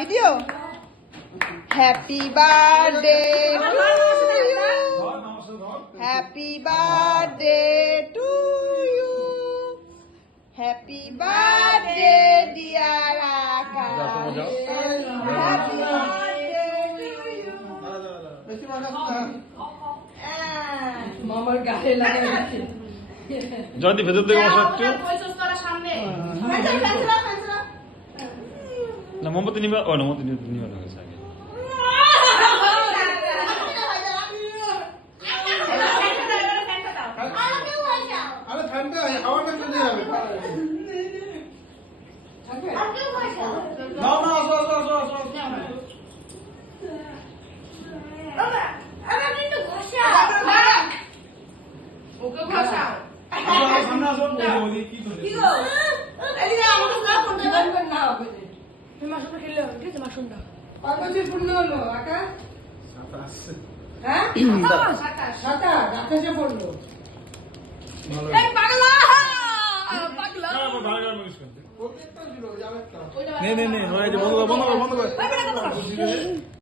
video happy birthday happy birthday to you happy birthday dear Akash happy birthday মামার গায়ে লাগাই জয়ন্তী ভেতর থেকে বসো একটু না মোমবাতি নিবে ও না মোমবাতি নিবে না গেছে আগে আরে ঠান্ডা হাওয়াটা চলে যাবে না না আসো আসো আসো আসো ওকে ঘষাও সামনে আসো ওই কি করে না হবে মাশরুমটা খেলে হবে ঠিক আছে মাশরুমটা কত বছর পূর্ণ হলো আকাশ 27 হ্যাঁ 27 আকাশে পড়লো ভালো এই পাগলা পাগলা না ভালো গান মিস করতে প্রত্যেকটা ছিল যাবে একটা নে নে নে বন্ধ কর